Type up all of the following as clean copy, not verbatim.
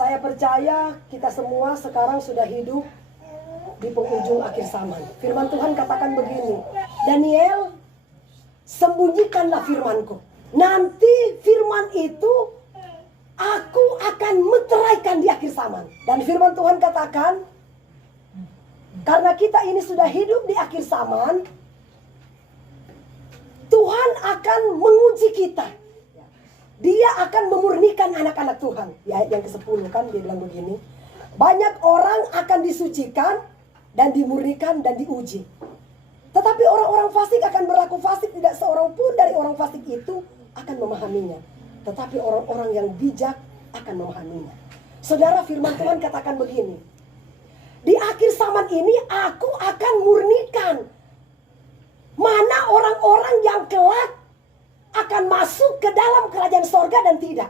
Saya percaya kita semua sekarang sudah hidup di penghujung akhir zaman. Firman Tuhan katakan begini, Daniel, sembunyikanlah firmanku. Nanti firman itu aku akan meteraikan di akhir zaman. Dan firman Tuhan katakan, karena kita ini sudah hidup di akhir zaman, Tuhan akan menguji kita. Dia akan memurnikan anak-anak Tuhan. Di ayat yang ke-10 kan dia bilang begini, banyak orang akan disucikan dan dimurnikan dan diuji. Tetapi orang-orang fasik akan berlaku fasik, tidak seorang pun dari orang fasik itu akan memahaminya. Tetapi orang-orang yang bijak akan memahaminya. Saudara, firman Tuhan katakan begini, di akhir zaman ini aku akan murnikan mana orang-orang yang kelak akan masuk ke dalam kerajaan sorga dan tidak.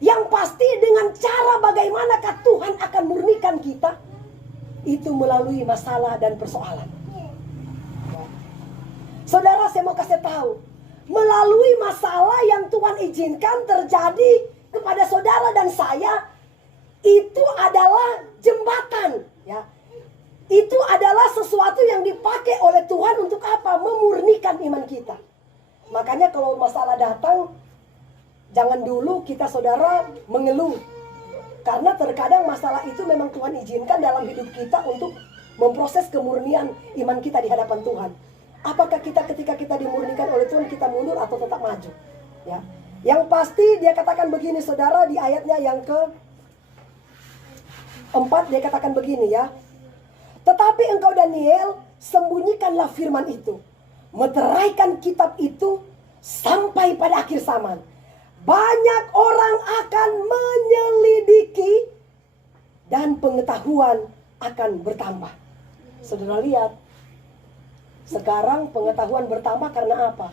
Yang pasti dengan cara bagaimanakah Tuhan akan murnikan kita, itu melalui masalah dan persoalan. Saudara, saya mau kasih tahu, melalui masalah yang Tuhan izinkan terjadi kepada saudara dan saya, itu adalah jembatan, ya. Itu adalah sesuatu yang dipakai oleh Tuhan untuk apa? Memurnikan iman kita. Makanya kalau masalah datang, jangan dulu kita saudara mengeluh. Karena terkadang masalah itu memang Tuhan izinkan dalam hidup kita untuk memproses kemurnian iman kita di hadapan Tuhan. Apakah kita ketika kita dimurnikan oleh Tuhan kita mundur atau tetap maju? Ya. Yang pasti dia katakan begini saudara, di ayatnya yang ke-4 dia katakan begini ya. Tetapi engkau Daniel, sembunyikanlah firman itu, meteraikan kitab itu sampai pada akhir zaman. Banyak orang akan menyelidiki dan pengetahuan akan bertambah. Saudara lihat, sekarang pengetahuan bertambah karena apa?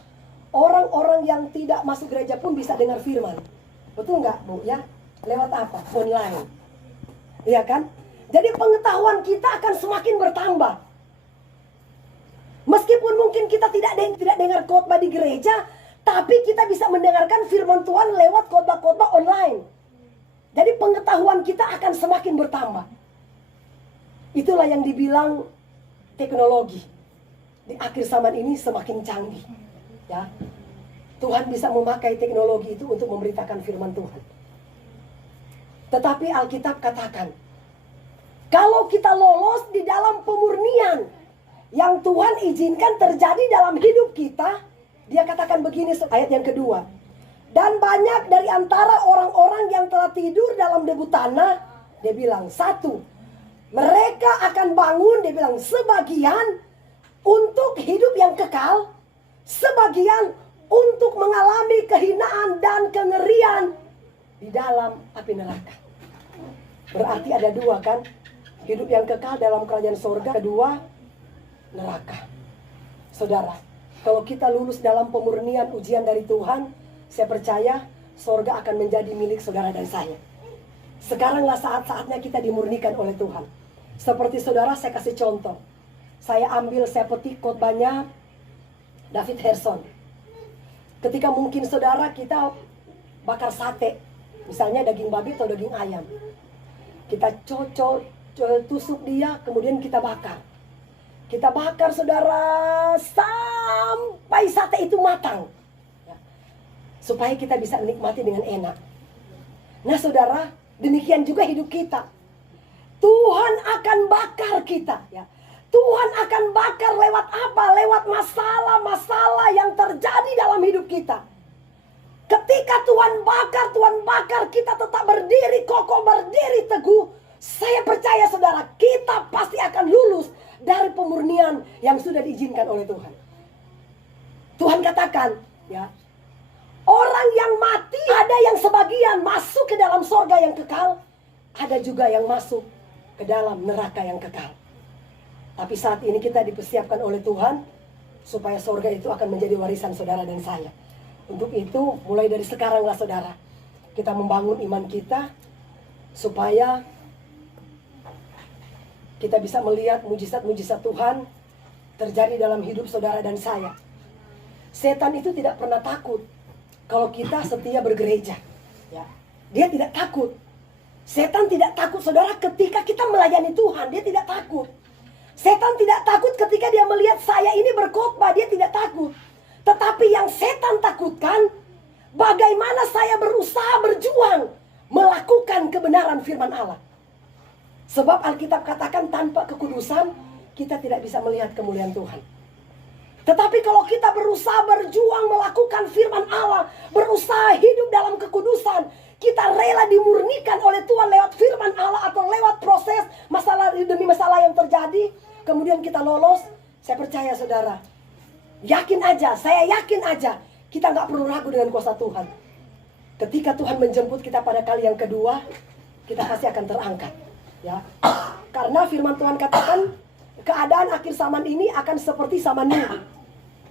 Orang-orang yang tidak masuk gereja pun bisa dengar firman. Betul nggak, Bu? Ya, lewat apa? Online. Iya kan? Jadi pengetahuan kita akan semakin bertambah. Meskipun mungkin kita tidak dengar khotbah di gereja, tapi kita bisa mendengarkan firman Tuhan lewat khotbah-khotbah online. Jadi pengetahuan kita akan semakin bertambah. Itulah yang dibilang teknologi. Di akhir zaman ini semakin canggih. Ya. Tuhan bisa memakai teknologi itu untuk memberitakan firman Tuhan. Tetapi Alkitab katakan, kalau kita lolos di dalam pemurnian yang Tuhan izinkan terjadi dalam hidup kita, dia katakan begini, ayat yang kedua. Dan banyak dari antara orang-orang yang telah tidur dalam debu tanah, dia bilang, 1, mereka akan bangun, dia bilang, sebagian untuk hidup yang kekal, sebagian untuk mengalami kehinaan dan kengerian di dalam api neraka. Berarti ada 2 kan? Hidup yang kekal dalam kerajaan sorga, kedua neraka. Saudara, kalau kita lulus dalam pemurnian ujian dari Tuhan, saya percaya sorga akan menjadi milik saudara dan saya. Sekaranglah saat-saatnya kita dimurnikan oleh Tuhan. Seperti saudara, saya kasih contoh. Saya petik khotbahnya David Herson. Ketika mungkin saudara kita bakar sate, misalnya daging babi atau daging ayam, kita tusuk dia, kemudian kita bakar. Kita bakar saudara sampai sate itu matang, ya, supaya kita bisa menikmati dengan enak. Nah saudara, demikian juga hidup kita. Tuhan akan bakar kita, ya. Tuhan akan bakar lewat apa? Lewat masalah-masalah yang terjadi dalam hidup kita. Ketika Tuhan bakar, kita tetap berdiri kokoh, berdiri teguh. Saya percaya saudara, kita pasti akan lulus dari pemurnian yang sudah diizinkan oleh Tuhan. Tuhan katakan, ya, orang yang mati ada yang sebagian masuk ke dalam sorga yang kekal, ada juga yang masuk ke dalam neraka yang kekal. Tapi saat ini kita dipersiapkan oleh Tuhan supaya sorga itu akan menjadi warisan saudara dan saya. Untuk itu, mulai dari sekaranglah saudara, kita membangun iman kita supaya kita bisa melihat mujizat-mujizat Tuhan terjadi dalam hidup saudara dan saya. Setan itu tidak pernah takut kalau kita setia bergereja. Ya. Dia tidak takut. Setan tidak takut, saudara, ketika kita melayani Tuhan. Dia tidak takut. Setan tidak takut ketika dia melihat saya ini berkhotbah. Dia tidak takut. Tetapi yang setan takutkan, bagaimana saya berusaha berjuang melakukan kebenaran firman Allah. Sebab Alkitab katakan tanpa kekudusan kita tidak bisa melihat kemuliaan Tuhan. Tetapi kalau kita berusaha berjuang melakukan firman Allah, berusaha hidup dalam kekudusan, kita rela dimurnikan oleh Tuhan lewat firman Allah atau lewat proses masalah demi masalah yang terjadi, kemudian kita lolos. Saya percaya saudara, yakin aja, saya yakin aja, kita nggak perlu ragu dengan kuasa Tuhan. Ketika Tuhan menjemput kita pada kali yang kedua, kita pasti akan terangkat, ya. Karena firman Tuhan katakan, keadaan akhir zaman ini akan seperti zaman Nuh.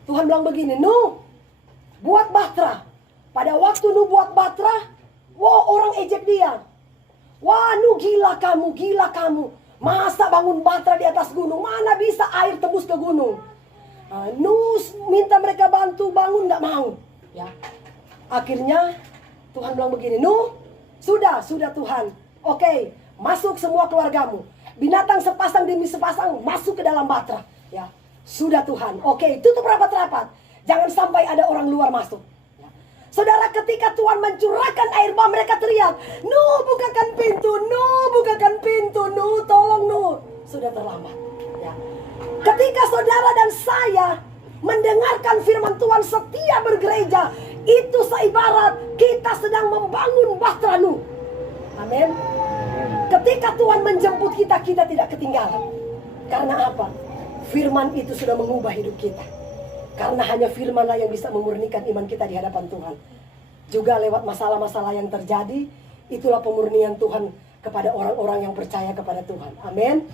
Tuhan bilang begini, Nuh, buat bahtera. Pada waktu Nuh buat bahtera, wah, orang ejek dia. Wah, Nuh, gila kamu, gila kamu. Masa bangun bahtera di atas gunung? Mana bisa air tembus ke gunung? Nah, Nuh minta mereka bantu bangun, nggak mau. Ya, akhirnya Tuhan bilang begini, Nuh, sudah Tuhan. Oke, masuk semua keluargamu. Binatang sepasang demi sepasang masuk ke dalam bahtera. Ya, sudah Tuhan. Oke, tutup rapat-rapat. Jangan sampai ada orang luar masuk. Ya. Saudara, ketika Tuhan mencurahkan air bah, mereka teriak, Nuh, bukakan pintu, Nuh, bukakan pintu, Nuh, tolong Nuh. Sudah terlambat. Ya. Ketika saudara dan saya mendengarkan firman Tuhan setia bergereja, itu seibarat kita sedang membangun bahtera Nuh. Amin. Ketika Tuhan menjemput kita, kita tidak ketinggalan. Karena apa? Firman itu sudah mengubah hidup kita. Karena hanya firman-lah yang bisa memurnikan iman kita di hadapan Tuhan. Juga lewat masalah-masalah yang terjadi, itulah pemurnian Tuhan kepada orang-orang yang percaya kepada Tuhan. Amin.